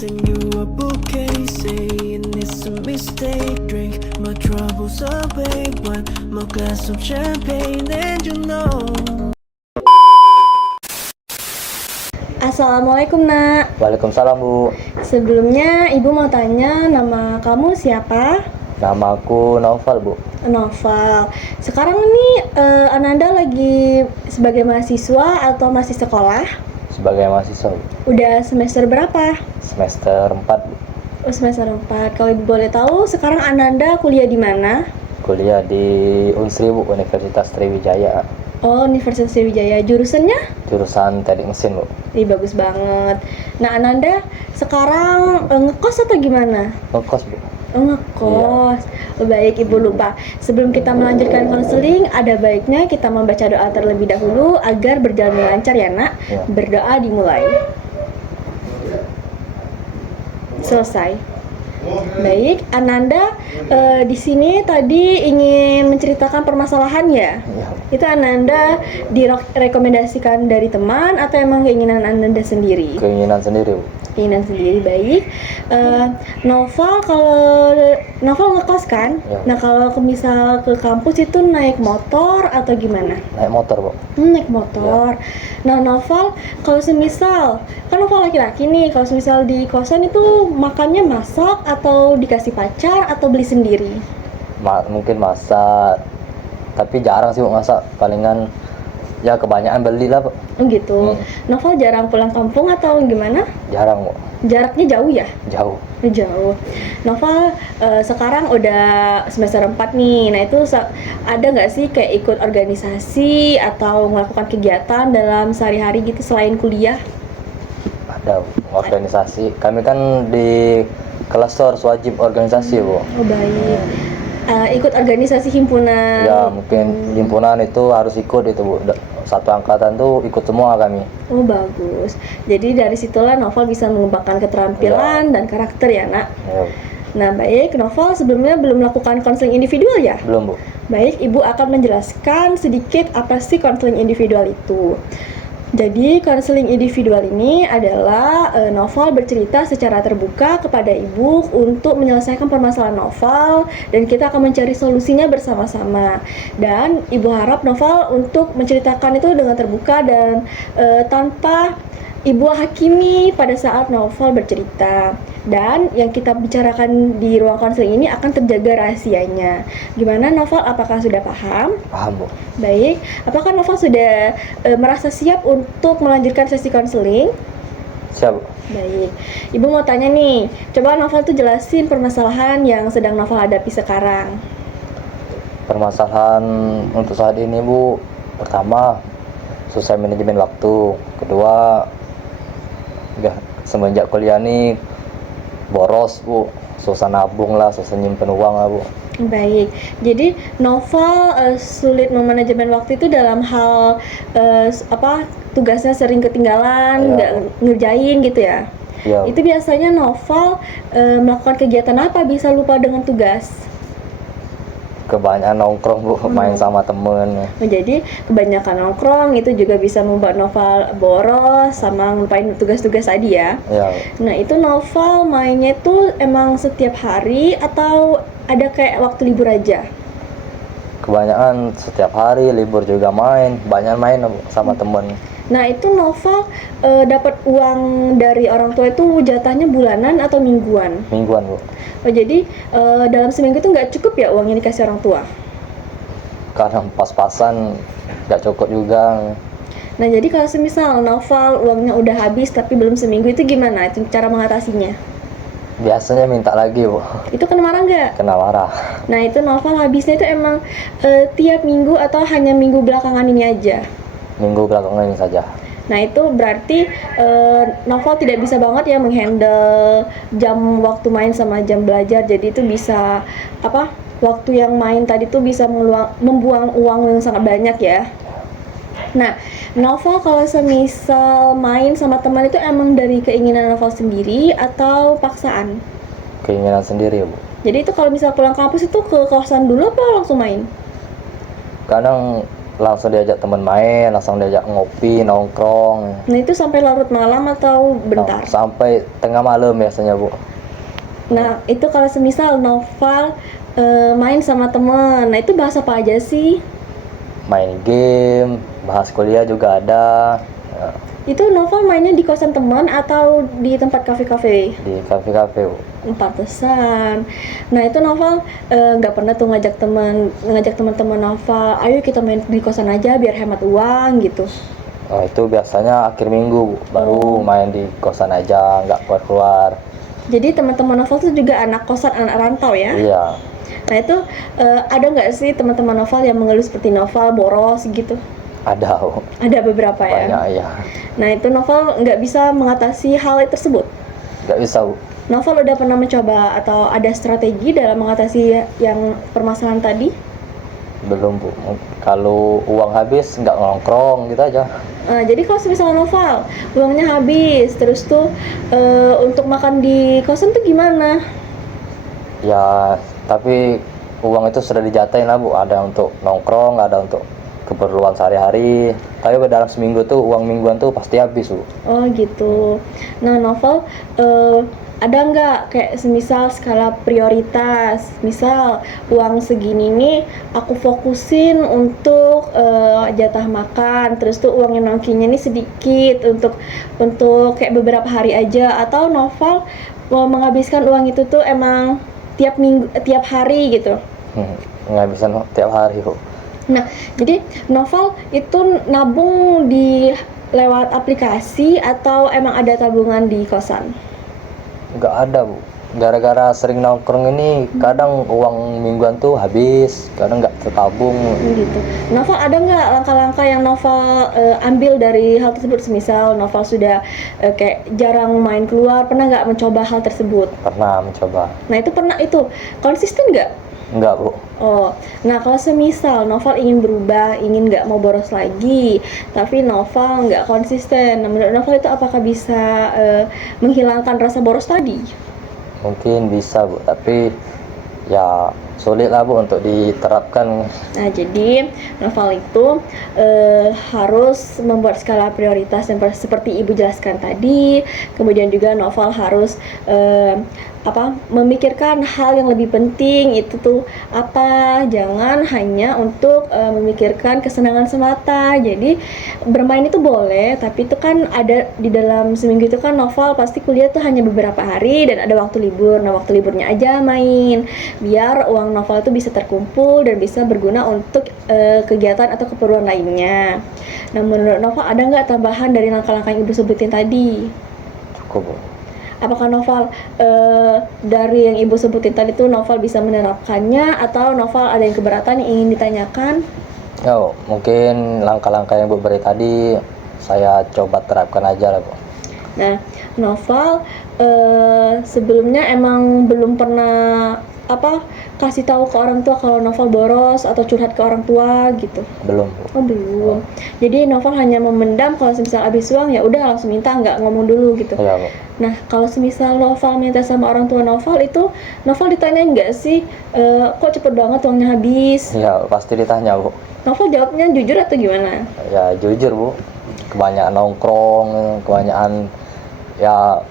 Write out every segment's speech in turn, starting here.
send you a bouquet, saying it's a mistake. Drink my troubles away, one more glass of champagne, then you know. Assalamualaikum nak. Waalaikumsalam Bu. Sebelumnya ibu mau tanya, nama kamu siapa? Nama aku Naufal Bu. Noval. Sekarang nih Ananda lagi sebagai mahasiswa atau masih sekolah? Sebagai mahasiswa Bu. Udah semester berapa? Semester 4 Bu. Oh, semester 4. Kalau ibu boleh tahu, sekarang Ananda kuliah di mana? Kuliah di Unsri Bu, Universitas Sriwijaya. Oh, Universitas Sriwijaya. Jurusannya? Jurusan teknik mesin Bu. Ih, bagus banget. Nah, Ananda sekarang ngekos atau gimana? Ngekos Bu. Oh, ngekos. Baik, Ibu lupa. Sebelum kita melanjutkan konseling, ada baiknya kita membaca doa terlebih dahulu agar berjalan lancar ya, Nak. Ya. Berdoa dimulai. Selesai. Baik, Ananda di sini tadi ingin menceritakan permasalahan ya? Iya. Itu Ananda direkomendasikan dari teman atau emang keinginan Ananda sendiri? Keinginan sendiri Bu. Keinginan sendiri. Baik. Noval, kalau Noval ngekos kan? Ya. Nah, kalau misal ke kampus itu naik motor atau gimana? Naik motor Bu. Naik motor. Nah, Noval, kalau semisal kan Noval laki-laki nih, kalau semisal di kosan itu makannya masak atau dikasih pacar atau beli sendiri? Mungkin masak, tapi jarang sih Bu masak. Palingan ya kebanyakan beli lah Bu. Oh gitu. Noval jarang pulang kampung atau gimana? Jarang Bu. Jaraknya jauh ya? Jauh. Jauh. Noval sekarang udah semester 4 nih. Nah, itu ada nggak sih kayak ikut organisasi atau melakukan kegiatan dalam sehari-hari gitu selain kuliah? Ada Bu. Organisasi. Kami kan di kelas harus wajib organisasi Bu. Oh, baik. Ikut organisasi himpunan. Ya mungkin himpunan itu harus ikut itu Bu. Satu angkatan tuh ikut semua kami. Oh, bagus. Jadi dari situlah Noval bisa mengembangkan keterampilan dan karakter ya, Nak. Ya, Nah, baik, Noval sebelumnya belum melakukan konseling individual ya? belum Bu. Baik, Ibu akan menjelaskan sedikit apa sih konseling individual itu. Jadi, konseling individual ini adalah Noval bercerita secara terbuka kepada Ibu untuk menyelesaikan permasalahan Noval dan kita akan mencari solusinya bersama-sama. Dan Ibu harap Noval untuk menceritakan itu dengan terbuka dan tanpa Ibu hakimi pada saat Noval bercerita. Dan yang kita bicarakan di ruang konseling ini akan terjaga rahasianya. Gimana Noval, apakah sudah paham? Paham Bu. Baik, apakah Noval sudah merasa siap untuk melanjutkan sesi konseling? Siap Bu. Baik, Ibu mau tanya nih, coba Noval tuh jelasin permasalahan yang sedang Noval hadapi sekarang. Permasalahan untuk saat ini Bu, pertama susah manajemen waktu. Kedua, semenjak kuliah ini boros Bu, susah nabung lah, susah nyimpen uang lah Bu. Baik, jadi Noval sulit memanajemen waktu itu dalam hal tugasnya sering ketinggalan, nggak ngerjain gitu ya? Ya. Itu biasanya Noval melakukan kegiatan apa bisa lupa dengan tugas? Kebanyakan nongkrong Bu, main sama temen. Jadi kebanyakan nongkrong itu juga bisa membuat Noval boros sama ngelupain tugas-tugas tadi ya. Ya. Nah, itu Noval mainnya tuh emang setiap hari atau ada kayak waktu libur aja? Kebanyakan setiap hari, libur juga main, banyak main Bu, sama temen. Nah, itu Noval dapat uang dari orang tua itu jatahnya bulanan atau mingguan? Mingguan Bu. Oh, jadi dalam seminggu itu nggak cukup ya uang yang dikasih orang tua? Kadang pas-pasan nggak cukup juga. Nah, jadi kalau semisal Noval uangnya udah habis tapi belum seminggu itu gimana? Itu cara mengatasinya? Biasanya minta lagi Bu. Itu kena marah nggak? Kena marah. Nah, itu Noval habisnya itu emang tiap minggu atau hanya minggu belakangan ini aja? Minggu belakangan ini saja. Nah, itu berarti Noval tidak bisa banget ya menghandle jam waktu main sama jam belajar. Jadi itu bisa waktu yang main tadi tuh bisa membuang uang yang sangat banyak ya. Nah, Noval kalau semisal main sama teman itu emang dari keinginan Noval sendiri atau paksaan? Keinginan sendiri Bu. Jadi itu kalau misal pulang kampus itu ke kosan dulu apa langsung main? Kadang langsung diajak teman main, langsung diajak ngopi, nongkrong. Nah itu sampai larut malam atau bentar? Sampai tengah malam biasanya, Bu. Nah itu kalau semisal Noval main sama teman, nah itu bahas apa aja sih? Main game, bahas kuliah juga ada. Ya, Itu Noval mainnya di kosan teman atau di tempat kafe-kafe? di kafe-kafe, Bu. Pantesan. Nah itu Noval nggak pernah tuh ngajak teman-teman Noval, ayo kita main di kosan aja biar hemat uang gitu. Nah, itu biasanya akhir minggu, Bu. Baru main di kosan aja, nggak keluar-keluar. Jadi teman-teman Noval tuh juga anak kosan, anak rantau ya? Iya, Nah itu ada nggak sih teman-teman Noval yang mengeluh seperti Noval boros gitu? ada, Bu. Ada beberapa ya. Banyak, iya. Nah itu Noval nggak bisa mengatasi hal tersebut. Nggak bisa, Bu. Noval udah pernah mencoba atau ada strategi dalam mengatasi yang permasalahan tadi? Belum, Bu. Kalau uang habis, nggak nongkrong gitu aja. Nah, jadi kalau misalnya Noval uangnya habis, terus tuh untuk makan di kosan tuh gimana? Ya, tapi uang itu sudah dijatain lah, Bu. Ada untuk nongkrong, ada untuk keperluan sehari-hari. Tapi dalam seminggu tuh uang mingguan tuh pasti habis, Bu. Oh gitu. Nah Noval ada nggak kayak semisal skala prioritas, misal uang segini nih aku fokusin untuk jatah makan, terus tuh uang yang nongkinya nih sedikit untuk kayak beberapa hari aja, atau Noval mau menghabiskan uang itu tuh emang tiap hari gitu. Nggak bisa tiap hari, Bu. Nah, jadi Noval itu nabung di lewat aplikasi atau emang ada tabungan di kosan? Nggak ada, Bu. Gara-gara sering nongkrong ini, kadang uang mingguan tuh habis, kadang nggak tertabung. Gitu. Noval ada nggak langkah-langkah yang Noval ambil dari hal tersebut? Semisal Noval sudah kayak jarang main keluar, pernah nggak mencoba hal tersebut? Pernah mencoba. Nah itu konsisten nggak? Nggak, Bu. Oh, nah kalau semisal Noval ingin berubah, ingin nggak mau boros lagi, tapi Noval nggak konsisten, nah, menurut Noval itu apakah bisa menghilangkan rasa boros tadi? Mungkin bisa, Bu. Tapi ya sulit lah, Bu, untuk diterapkan. Nah, jadi Noval itu harus membuat skala prioritas yang seperti Ibu jelaskan tadi. Kemudian juga Noval harus memikirkan hal yang lebih penting itu tuh apa, jangan hanya untuk memikirkan kesenangan semata. Jadi bermain itu boleh, tapi itu kan ada di dalam seminggu itu kan Noval pasti kuliah tuh hanya beberapa hari dan ada waktu libur. Nah, waktu liburnya aja main biar uang Noval itu bisa terkumpul dan bisa berguna untuk kegiatan atau keperluan lainnya. Nah, menurut Noval ada nggak tambahan dari langkah-langkah yang Ibu sebutin tadi? Cukup, Bu. Apakah Noval dari yang Ibu sebutin tadi tuh Noval bisa menerapkannya, atau Noval ada yang keberatan yang ingin ditanyakan? Ya, Bu. Mungkin langkah-langkah yang Bu beri tadi saya coba terapkan aja lah, Bu. Nah, Noval sebelumnya emang belum pernah kasih tahu ke orang tua kalau Noval boros atau curhat ke orang tua gitu? Belum, Bu. Oh belum. Jadi Noval hanya memendam, kalau semisal habis uang ya udah langsung minta, nggak ngomong dulu gitu. Iya, Bu. Nah kalau semisal Noval minta sama orang tua Noval itu, Noval ditanyain nggak sih kok cepet banget uangnya habis? Iya, pasti ditanya, Bu. Noval jawabnya jujur atau gimana? Ya jujur, Bu. Kebanyakan nongkrong, kebanyakan ya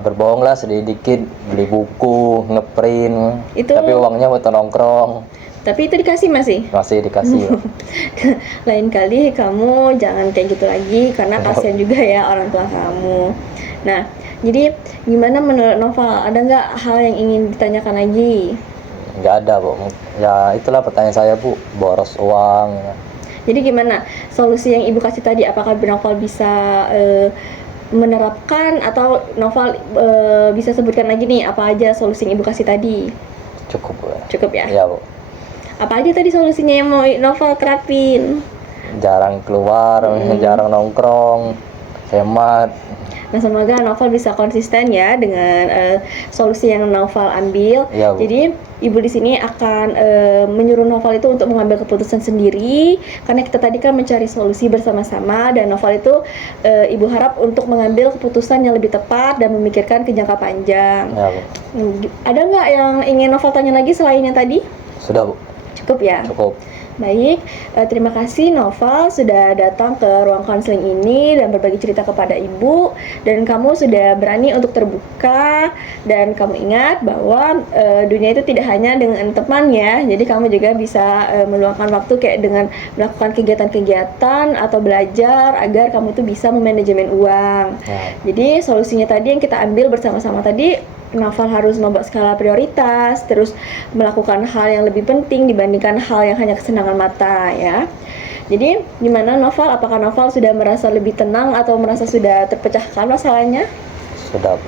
berbohong lah sedikit, beli buku, ngeprint. Itu- Tapi uangnya buat nongkrong. Tapi itu dikasih Masih dikasih. Lain kali kamu jangan kayak gitu lagi, karena kasihan juga ya orang tua kamu. Nah, jadi gimana menurut Noval? Ada nggak hal yang ingin ditanyakan lagi? Nggak ada, Bu. Ya itulah pertanyaan saya, Bu. Boros uang. Jadi gimana solusi yang Ibu kasih tadi? Apakah Noval bisa menerapkan, atau Noval bisa sebutkan lagi nih apa aja solusi yang Ibu kasih tadi? Cukup, Bu. Cukup ya? Iya, Bu. Apa aja tadi solusinya yang mau Noval terapin? Jarang keluar, jarang nongkrong, hemat. Nah, semoga Noval bisa konsisten ya dengan solusi yang Noval ambil. Iya, Bu. Jadi Ibu di sini akan menyuruh Noval itu untuk mengambil keputusan sendiri, karena kita tadi kan mencari solusi bersama-sama, dan Noval itu Ibu harap untuk mengambil keputusan yang lebih tepat dan memikirkan ke jangka panjang. Ya, Bu. Ada nggak yang ingin Noval tanya lagi selain yang tadi? Sudah, Bu. Cukup ya? Cukup. Baik, terima kasih Noval sudah datang ke ruang konseling ini dan berbagi cerita kepada Ibu, dan kamu sudah berani untuk terbuka, dan kamu ingat bahwa dunia itu tidak hanya dengan teman ya, jadi kamu juga bisa meluangkan waktu kayak dengan melakukan kegiatan-kegiatan atau belajar agar kamu tuh bisa memanajemen uang. Ya. Jadi solusinya tadi yang kita ambil bersama-sama tadi, Noval harus membuat skala prioritas, terus melakukan hal yang lebih penting dibandingkan hal yang hanya kesenangan mata ya. Jadi gimana Noval? Apakah Noval sudah merasa lebih tenang atau merasa sudah terpecahkan masalahnya?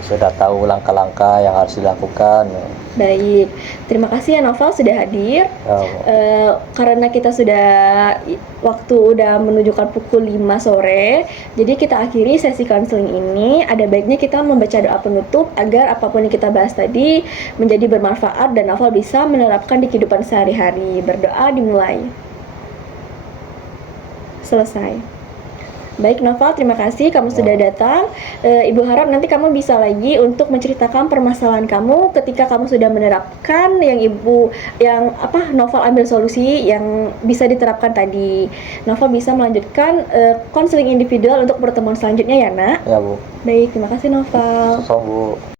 Sudah tahu langkah-langkah yang harus dilakukan. Baik, terima kasih ya Noval sudah hadir. Ya, Bu. Karena kita sudah waktu udah menunjukkan pukul 5 sore, jadi kita akhiri sesi konseling ini. Ada baiknya kita membaca doa penutup agar apapun yang kita bahas tadi menjadi bermanfaat dan Noval bisa menerapkan di kehidupan sehari-hari. Berdoa dimulai. Selesai. Baik Noval, terima kasih kamu sudah datang. Ibu harap nanti kamu bisa lagi untuk menceritakan permasalahan kamu ketika kamu sudah menerapkan yang Noval ambil solusi yang bisa diterapkan tadi. Noval bisa melanjutkan konseling individual untuk pertemuan selanjutnya ya, Nak. Ya, Bu. Baik, terima kasih Noval. So, Bu.